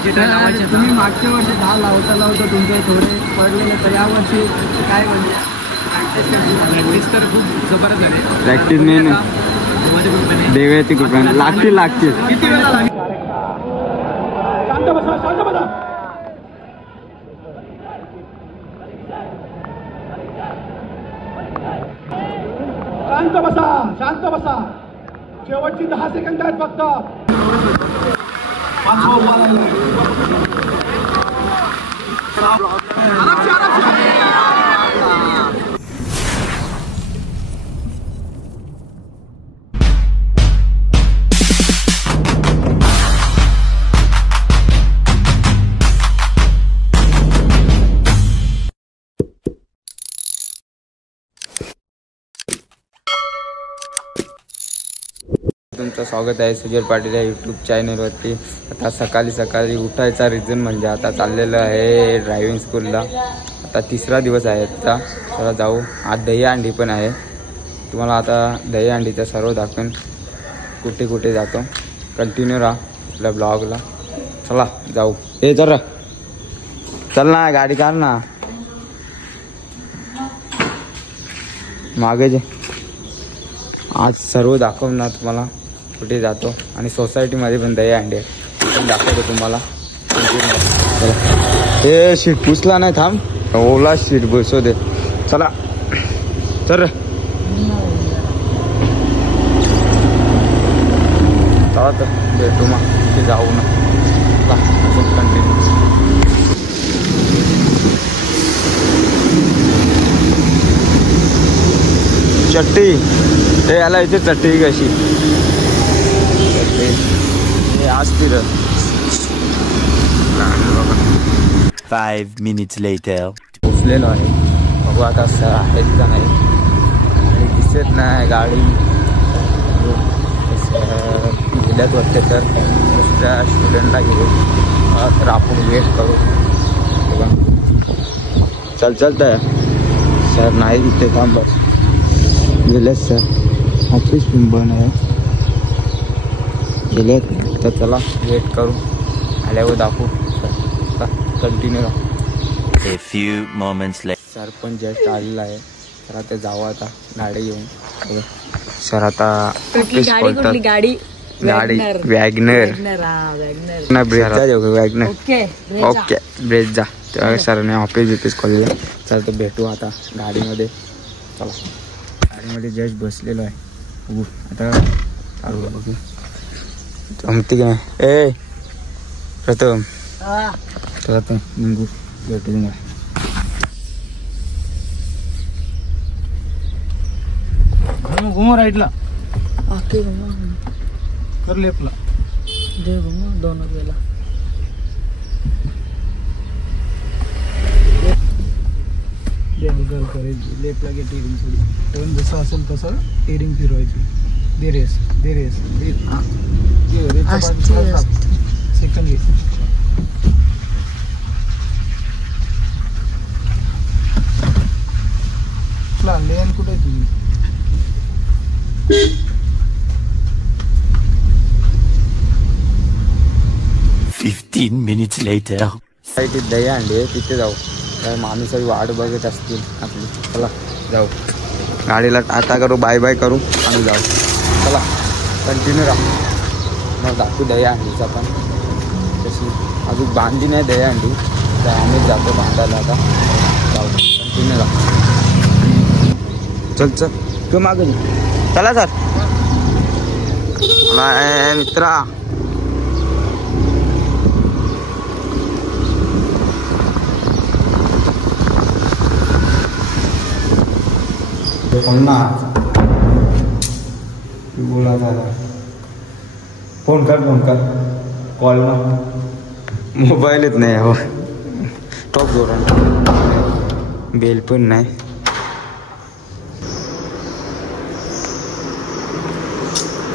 10चे ton लावायचे. तुम्ही मागच्या वर्षी 10 लावता तुमचे थोडे पडलेले, तर यावर्षी काय म्हणजे प्रॅक्टिस तर खूप जबरदस्त झाली. प्रॅक्टिस मेन देवयाती कृपा लागतील. किती वेळा लागेल? शांत बसा. शेवटची 10 सेकंद आहेत फक्त. तुमचं स्वागत आहे सुजल पाटील या यूट्यूब चॅनलवरती. आता सकाळी उठायचा रिझन म्हणजे आता चाललेलं आहे ड्रायव्हिंग स्कूलला. आता 3रा दिवस आहे आता. चला जाऊ. आज दहीहंडी पण आहे. तुम्हाला आता दहीहंडीचं सर्व दाखवेन, कुठे कुठे जातो. कंटिन्यू राहा आपल्या ब्लॉगला. चला जाऊ. चल ना, गाडी काढ ना मागे जे. आज सर्व दाखवणार तुम्हाला कुठे जातो. आणि सोसायटीमध्ये पण दहीहंडी आहे, पण दाखवतो तुम्हाला. हे शीट पुसला नाही, थांब. ओला शीट बसव दे. चला चल चला तर भेटू मग ते जाऊ ना. कंटिन्यू. चट्टी ते याला इथे चट्टी कशी आज तिर 5 minutes later. पोचलेलो आहे. बघू आता सर आहेत का नाही. गाडी दिसत नाही. गाडी गेल्यात वाटते तर दुसऱ्या स्टुडंटला घेऊ. तर आपण वेट करू. चलतंय सर. नाही तिथे थांब गेलेत सर. ऑफिस पण बंद आहे. गेलेत तर चला वेट करू. आल्यावर दाखवू. कंटिन्यू राहू. A few moments later. Sir पण जस्ट आलेला आहे. तर आता जाऊ आता गाडी घेऊन. सर आता ऑफिस बोलतात. गाडी वॅगनर ना ब्रेझा जाऊ. WagonR okay Brezza. तेव्हा सरांनी ऑफिस बिफिस खोलले. चल तर भेटू आता गाडीमध्ये. चला गाडीमध्ये जस्ट बसलेलो आहे. बघू आता चालू बघू जमते काय. ए प्रथम निघू भेटू तुम्हाला. घुमो राईटला. कर लेफ्टला. दे घुमो दोनों वेला. हलका करायची. लेफ्टला घे टेरिंग थोडी. टर्न जसं असेल तसं टेरिंग फिरवायची. दे रेस. सेकंड घे. लेन कुठे आहे तुझी. 15 minutes later. तिथे दहीहंडी आहे, तिथे जाऊ. काय माणूस वाट बघत असतील आपली. चला जाऊ. गाडीला टाटा करू, बाय बाय करू आणि जाऊ. चला कंटिन्यू राहू. मग दाखवू दहीहंडीचा पण तशी अजून बांधली नाही दहीहंडी. तर आम्हीच जातो बांधायला. आता जाऊ कंटिन्यू राहू. चल तू मागे. चला सर. मला मित्रा फोन बोला दादा. फोन कर कॉल ना. मोबाईलच नाही हो. टॉप जोरान बेल पण नाही.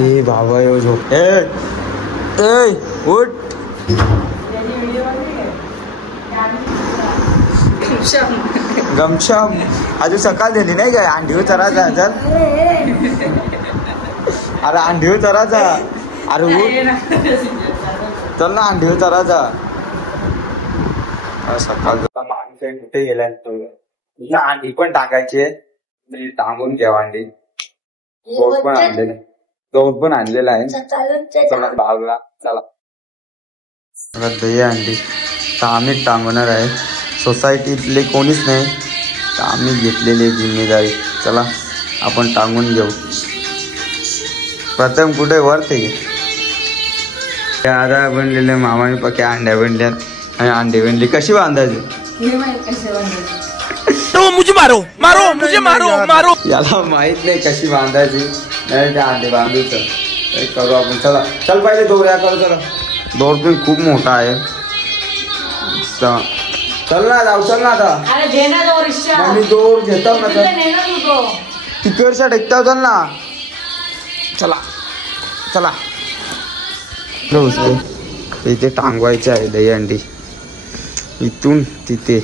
ए बाबा यो झोप. ए उठ. गमशा अजून सकाळ झाली नाही काय. अंडीवर चरायचा. चल अरे अंडीवर चरायचा. अरे उठ चल ना अंडीवर चरायचा. सकाळचा माणूस कुठे गेलाय तो अंडी पण टाकायचे टांगून घ्यावा अंडी दोन पण आणलेले पण आणलेला आहे चला भावला चला दही अंडी तर आम्हीच टांगवणार आहे सोसायटीतले कोणीच नाही तर आम्ही घेतलेली जिम्मेदारी चला आपण टांगून घेऊ प्रथम कुठे वरते आता बनलेल्या मामाने पक्या अंड्या बनल्या आणि अंडे बनले कशी बांधायची मुझे मारो मारो मुझे मारो मारो याला माहित नाही कशी बांधायची नाही ते अंडे बांधायचं करू आपण चला चल पहिले दोऱ्या करू चला दोर पण खूप मोठा आहे चल ना जाऊ चल ना आता मी दोर घेतो ना तिकडच्या टेकता चल ना चला चला इथे टांगवायचे आहे दही अंडी इथून तिथे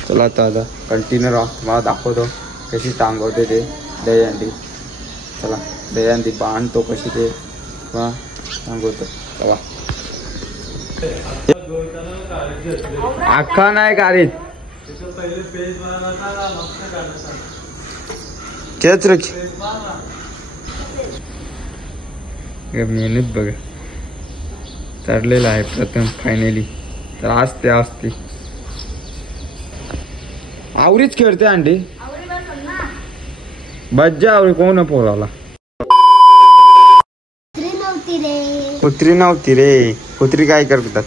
चला आता कंटिन्यू राहा मला दाखवतो कशी टांगवते ते दही अंडी चला दही अंडी बांधतो कशी ते टांगवतो चला अख्खा नाही कारीत तेच रे मेहनत बघा तरलेला आहे प्रथम फायनली तर असते आवरीच खेळते अंडी बज्जा आवरी कोण पोराला कुत्री नव्हती रे कुत्री काय करतात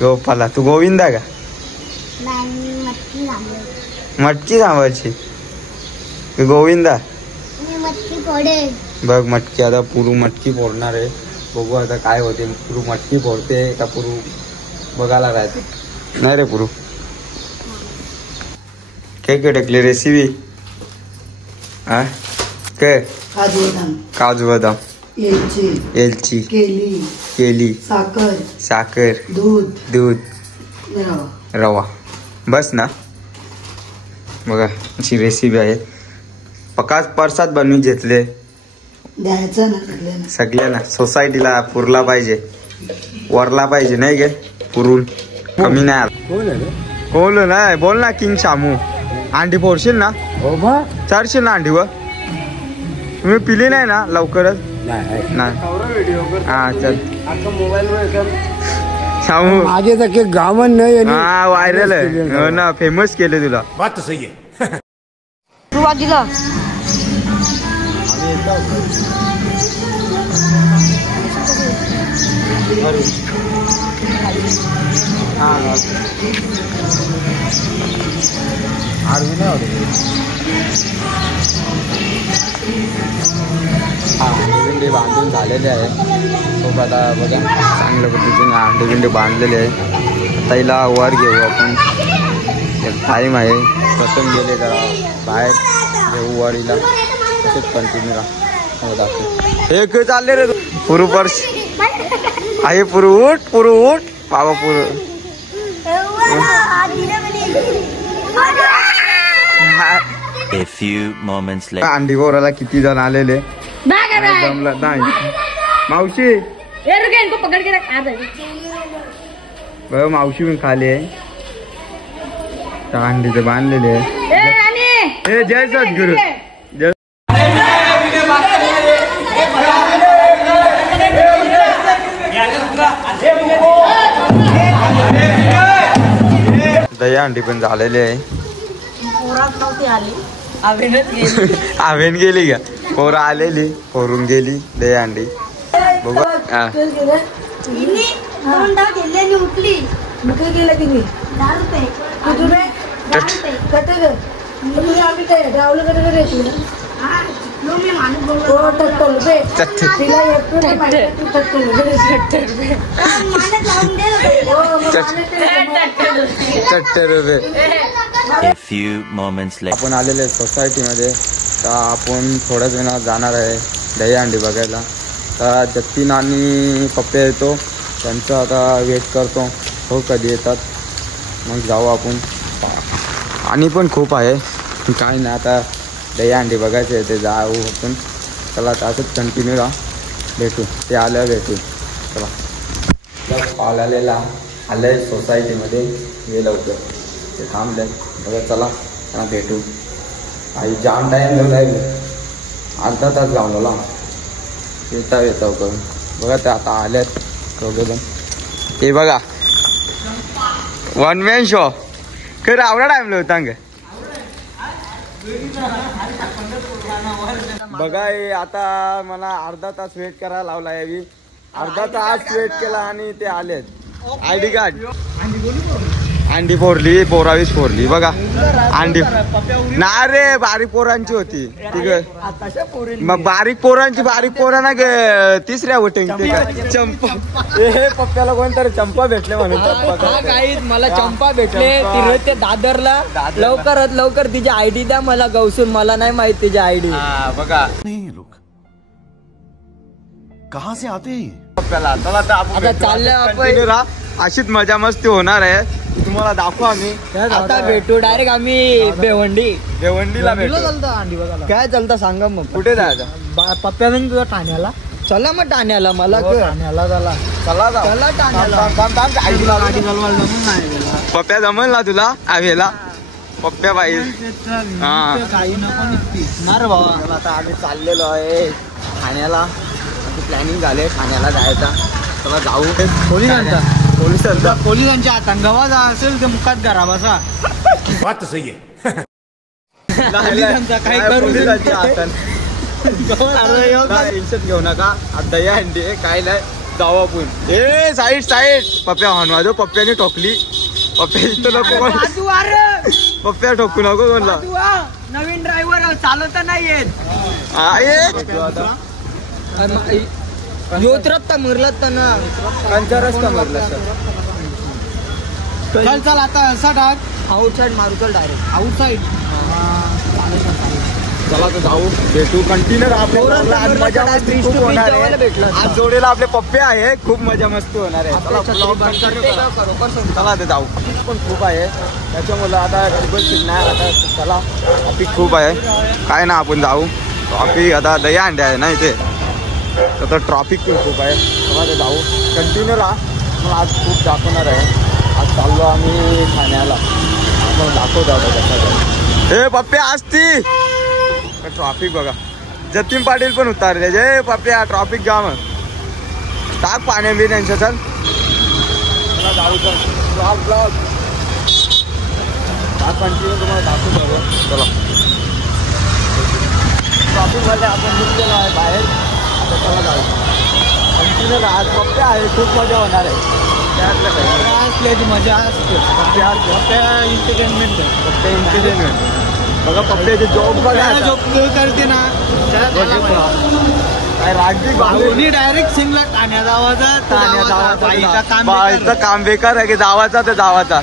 गोपाला तू गोविंदा का मटकी थांबायची गोविंदा बघ मटकी आता पुरू मटकी फोडणार आहे बघू आता काय होते पुरू मटकी फोडते का पुरू बघायला राहते नाही रे पुरू काय काय टाकली रेसिपी हा काय काजू बदाम एलची केली साखर दूध रवा बस ना बघा अशी रेसिपी आहे पकाच परसाद बनवून घेतले सगळ्यांना सोसायटीला पुरला पाहिजे वरला पाहिजे नाही गे पुरून कमी नाही कोण नाही बोल ना किंग शामू अंडी फोडशील ना चढशील ना अंडी व तुम्ही पिली नाही ना लवकरच नाही हा चल शामू आगे तक गावन नाही हा व्हायरल आहे हो ना फेमस केले तुला बात तो सही है सुरुवातीला अंडे बांधून झालेले आहे खूप आता बघा चांगल्या पद्धतीने अंडे बांधलेले आहे आता हिला वर घेऊ आपण टाईम आहे प्रथम गेले जरा बाहेर घेऊ वर हिला तसेच कंटिन्यू राहा दाखव एक चालले रे पुरू पर्स आहे पुरू उठ बाबा पुरू A few moments later. अंडी गोराला किती जण आलेले जमलं नाही मावशी मावशी पण खाली आहे अंडीचे बांधलेले आहे जय सद्गुरु जय दही अंडी पण झालेली आहे आवेन गेली का पोरं आलेली पोरून गेली दही अंडी बघू A few moments later. आपण आलेले सोसायटीमध्ये तर आपण थोड्याच वेळा जाणार आहे दही अंडी बघायला तर जतीन आणि पप्पा येतो त्यांचं आता वेट करतो हो कधी येतात मग जाऊ आपण आणि पण खूप आहे काही नाही आता दही अंडी बघायचे आहे ते जाऊ आपण चला आता असंच कंटिन्यू राहा भेटू ते आल्यावर भेटू चला पावलालेला आलंय सोसायटीमध्ये हे लवकर ते थांबले बघा चला त्यांना भेटू आई जाम टाईम लावलाय अर्धा तास लावला येता करून बघा ते आता आल्यात दोघेजण हे बघा वन मॅन शो खरं आवडा टाइम होता बघा हे आता मला अर्धा तास वेट करायला लावला यावी अर्धा तास वेट केला आणि ते आलेत आयडी कार्ड अंडी फोरली पोरावीस फोरली बघा अंडी ना रे बारीक पोरांची होती ठीक मग बारीक पोरा ना तिसऱ्या वोटिंग चंपा हे पप्प्याला कोणतरी चंपा भेटले म्हणून मला चंपा भेटले ते दादरला लवकरात लवकर तिची आयडी द्या मला गौसून मला नाही माहित तिची आयडी बघा कहाँ से आते पप्प्याला आता चाललं अशीच मजा मस्ती होणार आहे तुम्हाला दाखवू आम्ही आता भेटू डायरेक्ट आम्ही भिवंडीला भेटू काय चालतं सांगा मग कुठे जायचं पप्प्याने तुझा ठाण्याला चला मग ठाण्याला मला ठाण्याला चला ठाण्याला पप्प्या जमल ना तुला आवेला पप्प्या बाई हा आता आम्ही चाललेलो आहे ठाण्याला प्लॅनिंग झाले ठाण्याला जायचा चला जाऊ पोलिसांच्या हातात गवा असेल तर मुखात करा बसा बात तो सही है काही करू टेन्शन घेऊ नका आता या अंडी काय नाही जाऊ आपण ए साईड पप्प्या हनवा दो पप्प्याने ठोकली पप्प्या इथं नको पप्प्या ठोकू नको कोणला नवीन ड्रायव्हर चालवता नाही येत योत्रत मुरलत ना रस्ता मारला चल आता असा टाक आउटसाइड मारू चल डायरेक्ट आउटसाइड चला तर जाऊ भेटू कंटिन्यू मजा मस्ती खूप होणार आहे आज जोडीला आपले पप्पे आहे खूप मजा मस्ती होणार आहे चला ते जाऊ पण खूप आहे त्याच्यामुळे आता गडबड नाही आता चला ट्रॉफिक खूप आहे काय ना आपण जाऊ ट्रॉफिक आता दया अंडे आहे ना इथे तर ट्रॉफिक पण खूप आहे चला ते जाऊ कंटिन्यू राहा मग आज खूप दाखवणार आहे आज चाललो आम्ही ठाण्याला आपण दाखवतो कसं हे पप्पे असती ट्रॉफिक बघा जतीन पाटील पण उतारले जय पप्प्या ट्रॉफिक जाम टाक पाण्या बी त्यांच्या चल जाऊ ब्लॉग कंटिन्यू तुम्हाला दाखवतो चला ट्रॉफिक मध्ये आपण निघलेलो आहे बाहेर आता चला जाऊ कंटिन्यू आज पप्प्या आहे खूप मजा होणार आहे त्यातलं मजा असते एंटरटेनमेंट बघा पप्प्याचे जॉब बघा करते ना राजदी डायरेक्ट सिंगला ठाण्याचा काम बेकार आहे की जावाचा तर जावाचा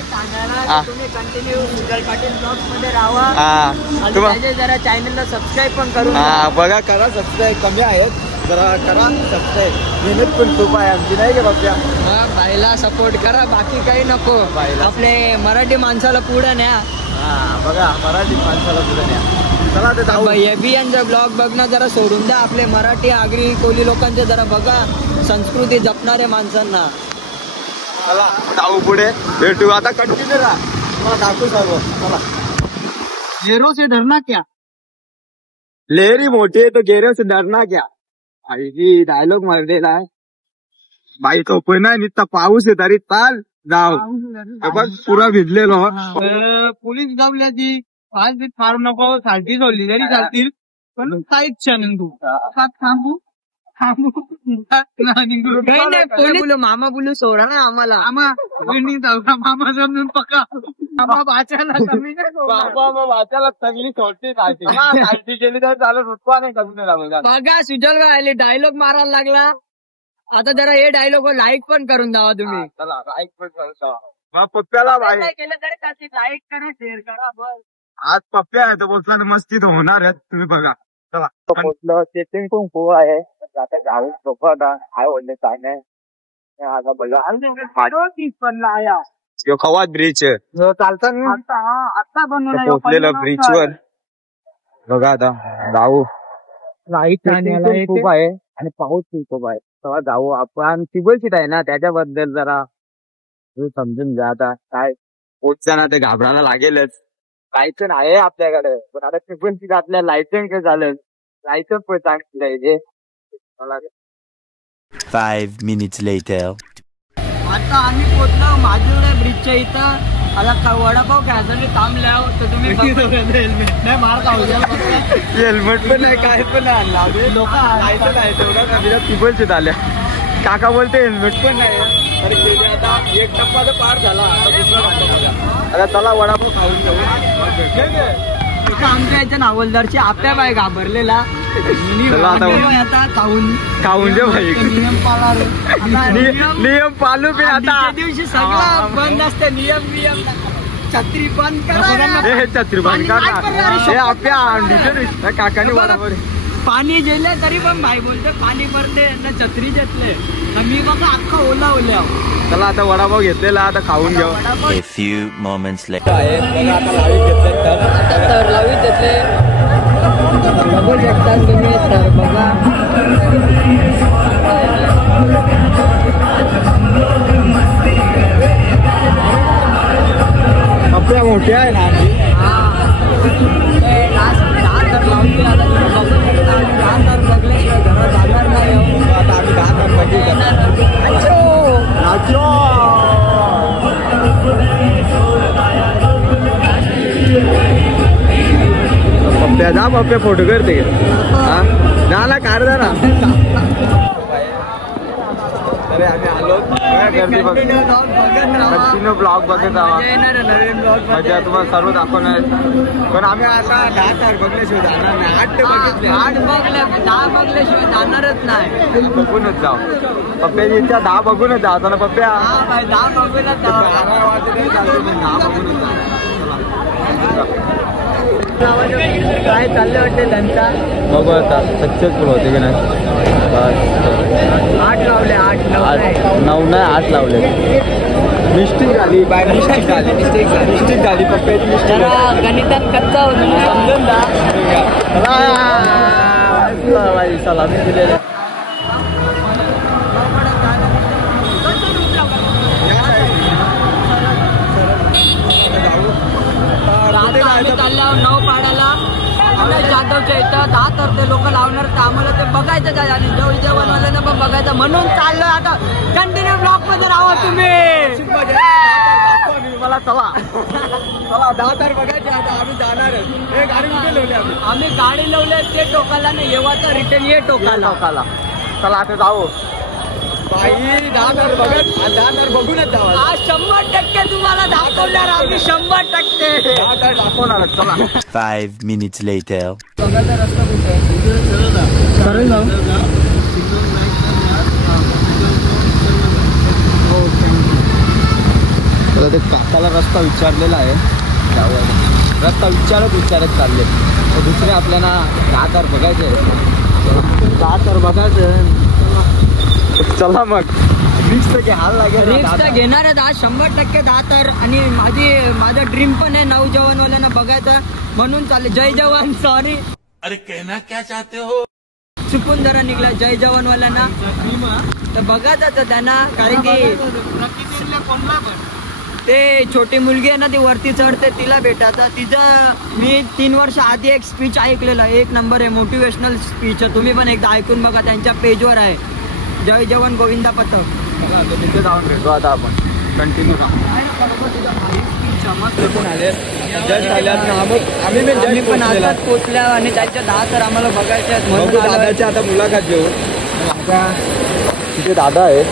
जरा चॅनलला सबस्क्राईब पण करू बघा करा सबस्क्राईब कमी आहेत जरा करा सबस्क्राईब मेहनत पण खूप आहे आमची नाही का पप्प्या बाईला सपोर्ट करा बाकी काही नको आपले मराठी माणसाला पुढे न्या बघा मराठी माणसाला पुढे न्या चला ते जाऊ एबियांचा ब्लॉग बघणं जरा सोडून द्या आपले मराठी आगरी कोली लोकांचे जरा बघा संस्कृती जपणाऱ्या माणसांना चला जाऊ पुढे भेटू आता कंटिन्यू राहा मला दाखवू सर्व चला घेरो से डरना क्या लेहरी मोठी आहे तो घेरो से डरना क्या आई डायलॉग मारलेला आहे बाई तो पण नाही नुसता पाऊस आहे तरी चाल जाऊ बघ पुरा भिजलेलो पोलीस गावल्याची आज बी फार नको सारखी जोडली जरी चालतील पण काहीच क्षण तू थांबू मामा बोलू सोडा ना आम्हाला मामा समजून पका मामा वाचायला कमी वाचायला चांगली सोडते चालती गेली तर चालत रुतवा नाही कमी बघा सुजल गायले डायलॉग मारायला लागला आता जरा हे डायलॉग लाईक पण करून द्यावा तुम्ही चला लाईक पण करून पप्प्याला केलं तरी लाईक करा शेअर करा बस आज पप्प्या आहे तर बोलला मस्ती तर होणार आहेत तुम्ही बघा चला पोचलं चेकिंग पण खूप आहे आता जाऊ सोपं आता काय बोलले काय नाही आता बघा खवात ब्रिज चालतं आता पोचलेलं ब्रिज वर बघा आता जाऊ लाईट खूप आहे आणि पाऊस खूप आहे तेव्हा जाऊ आपण. टिबल सीट आहे ना त्याच्याबद्दल जरा समजून घ्या. आता काय पोचताना ते घाबरायला लागेलच. लायसन आहे आपल्याकडे पण आता टिबल सीट आपल्या लायसन काय झालं. लायसन पण चांगलं आहे. 5 minutes later. आता आम्ही पोहोचलो माझ्या ब्रिजच्या इथं. आता वडापाव खायसाठी थांबल्यावर तर तुम्ही नाही मार खाऊ हेल्मेट पण नाही काय पण नाही. लोक लायसन आहे तेवढं टिबल सीट आल्या. काका बोलते हेल्मेट पण नाही. अरे गेले आता एक टप्पा तर पार झाला. आता दुसरा टप्पा. आता चला वडापाव खाऊन घेऊ. आमच्या इथे नावलदारची आपल्या बाय घाबरलेला. आता खाऊन जे भाई नियम पालू बी. आता दिवशी सगळं बंद असते. नियम छत्री बंद करा. छत्री बंद करा. आपल्या काकाने वडापाव पाणी गेले तरी पण भाई बोलते पाणी भरते ना छत्री घेतले. मी बघा अख्खा ओला ओल्या. चला आता वडापाव घेतलेला आता खाऊन घेऊ. A few moments later. आता लावीत घेतले तर लावीत घेतले. बघू शकता तुम्ही तर बघा. आपल्या मोठे आहे ना. आता आम्ही 10 पप्प्या जा. पप्प्या फोटो करते जा ना कार जा ना. अरे आम्ही आलो कंटिन्यू ब्लॉग बघत आहोत. म्हणजे तुम्हाला सर्व दाखवणार. पण आम्ही आता 10 तार बघल्याशिवाय जाणार नाही. 8 बघितले. 8 बघल्या 10 बघल्याशिवाय जाणारच नाही. बघूनच जाऊ. पप्प्याची इच्छा 10 बघूनच जाऊ. ना पप्प्या 10 बघूनच जाऊ. 10 बघूनच जाऊ. काय चालले वाटते त्यांचा. बघू आता सक्सेसफुल होते की नाही. 8 लावले. 8 9 नाही 8 लावले. मिस्टेक झाली. मिस्टेक झाली पप्प्याची मिस्टेक. गणितात कच्चा होतो समजून जा. सलामी दिलेले. चालल्यावर 9 पाड्याला जाधवच्या इथं 10 तर ते लोक लावणार. तर आम्हाला ते बघायचं काय आणि जेवणवाल्यांना पण बघायचं म्हणून चाललं. आता कंटिन्यू ब्लॉक मध्ये राहा तुम्ही. मला चला 10 तार बघायचे. आता आम्ही जाणार. आम्ही गाडी लावले ते टोकाला नाही येवाचा रिटर्न ये टोकाला. चला आता जाऊ. बाई 10 तार बघत 10 तार बघूनच जाऊ. आज 100% तुम्हाला दाखवणार. आम्ही 100% 10 तार दाखवणार. चला 5 minutes later. बघायचा रस्ता कुठे सरळ जाऊ. ते काकाला रस्ता विचारलेला आहे. जाऊया रस्ता विचारत चालले. दुसरे आपल्याला 10 तार बघायचे. 10 तार बघायचं. चला मग रिक्स तर हाल लागेल. रिक्स तर घेणार आहेत आज 100% 10 तर. आणि माझं ड्रीम पण आहे नौजवानवाल्यांना बघायचं म्हणून चालले. जय जवान. सॉरी अरे कहना क्या चाहते हो. चुकून जरा निघला. जय जवानवाल्यांना तर बघायचं त्यांना. कारण की ते छोटी मुलगी आहे ना ती वरती चढते तिला भेटायचं. तिचं मी 3 वर्ष आधी एक स्पीच ऐकलेलं. 1 नंबर आहे. मोटिवेशनल स्पीच आहे. तुम्ही पण एकदा ऐकून बघा. त्यांच्या पेजवर आहे. जय जवान गोविंदा पथक. तिथे जाऊन भेटू आता आपण. कंटिन्यू आम्ही पण आताच पोचल्या आणि त्यांच्या 10 तर आम्हाला बघायचे आहेत म्हणून दादाची आता मुलाखत घेऊ. तिथे दादा आहे.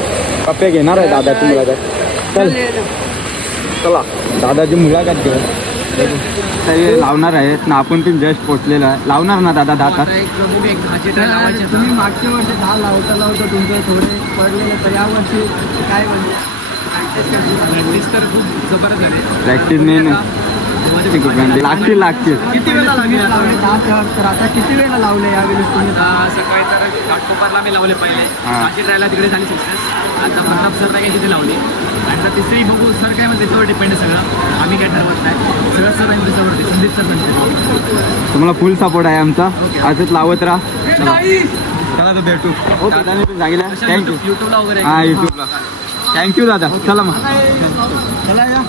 पप्पे घेणार आहे दादाची मुलाखत. चला दादाची मुलाखत घेऊ. लावणार आहेत ना आपण पण जस्ट पोचलेला आहे. लावणार ना दादा 10 तार. तुम्ही मागच्या वर्षी 10 लावता तुमचे थोडे पडलेले तर यावर्षी काय म्हणजे प्रॅक्टिस तर खूप जबरदस्त झाली. प्रॅक्टिस नाही लागतील. किती वेळा लावले 10 तर आता किती वेळा लावले यावेळी तुम्ही. सकाळी तर घाटकोपरला मी लावले पहिले. माझी ट्रायला तिकडे झाली सक्सेस. आता प्रताप सर काय तिथे लावली. आणि तर तिसरी बघू सर काय म्हणते त्याच्यावर डिपेंड आहे सगळं. आम्ही काय ठरवत नाही. सगळं सर आहे त्याच्यावरती. संदीप सर म्हणते. तुम्हाला फुल सपोर्ट आहे आमचा. असंच लावत राहा. चला तर भेटू. दादाने पण सांगितलं थँक्यू. युट्यूबला वगैरे हा युट्यूबला थँक्यू दादा. चला मग चला या.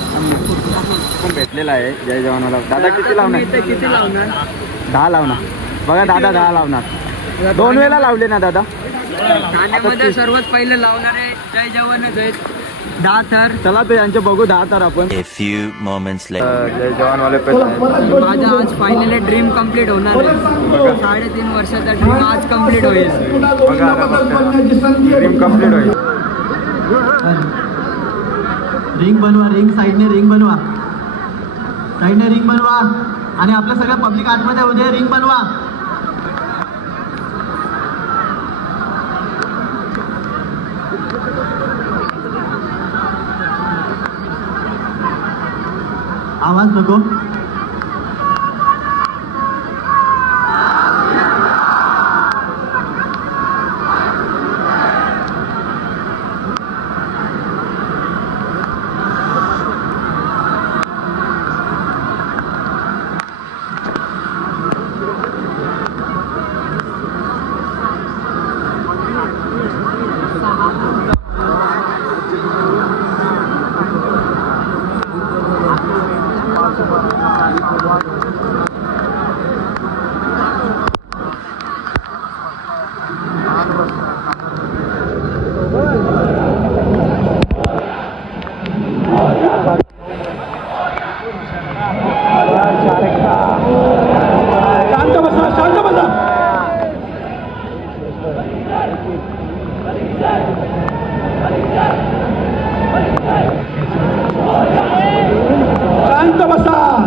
पण भेटलेला आहे जय जवानला. दादा किती लावणार? किती लावणार? 10 लावणार. बघा दादा 10 लावणार. 2 वेळेला लावले ना दादा. ठाण्यामध्ये सर्वात पहिले लावणारे जय जवानच आहेत. 10 थर. चला तर यांचे बघू 10 तर आपण. A few moments later. जय जवानवाले पैसे. माझा आज फायनली ड्रीम कम्प्लीट होणार आहे. 3.5 वर्षाचा ड्रीम आज कम्प्लीट होईल. बघा ड्रीम कम्प्लीट होईल. रिंग बनवा. रिंग साईडने रिंग बनवा. साईडने रिंग बनवा आणि आपल्या सगळ्या पब्लिक आतमध्ये उद्या रिंग बनवा. आवाज नको.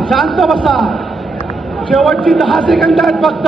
शांत बसा. शेवटची 10 सेकंद आहेत फक्त.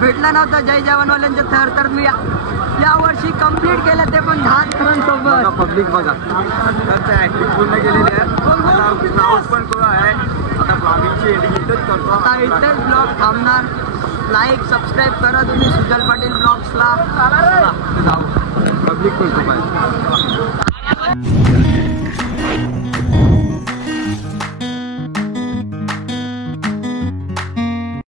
भेटला नव्हता जय जवानवाल्यांचे थर, तर मी या वर्षी कंप्लीट केलं, ते पण 10 थरांसोबत. पब्लिक बघा तर ऍक्टिव्ह पूर्ण केलेली आहे. पाऊस पण खूप आहे. आता ब्लॉगिंगची एडिटिंग इथंच करतो. आता इथेच ब्लॉग थांबणार. लाईक सबस्क्राईब करा तुम्ही सुजल पाटील ब्लॉग्सला. जाऊ पब्लिक पण खूप आहे.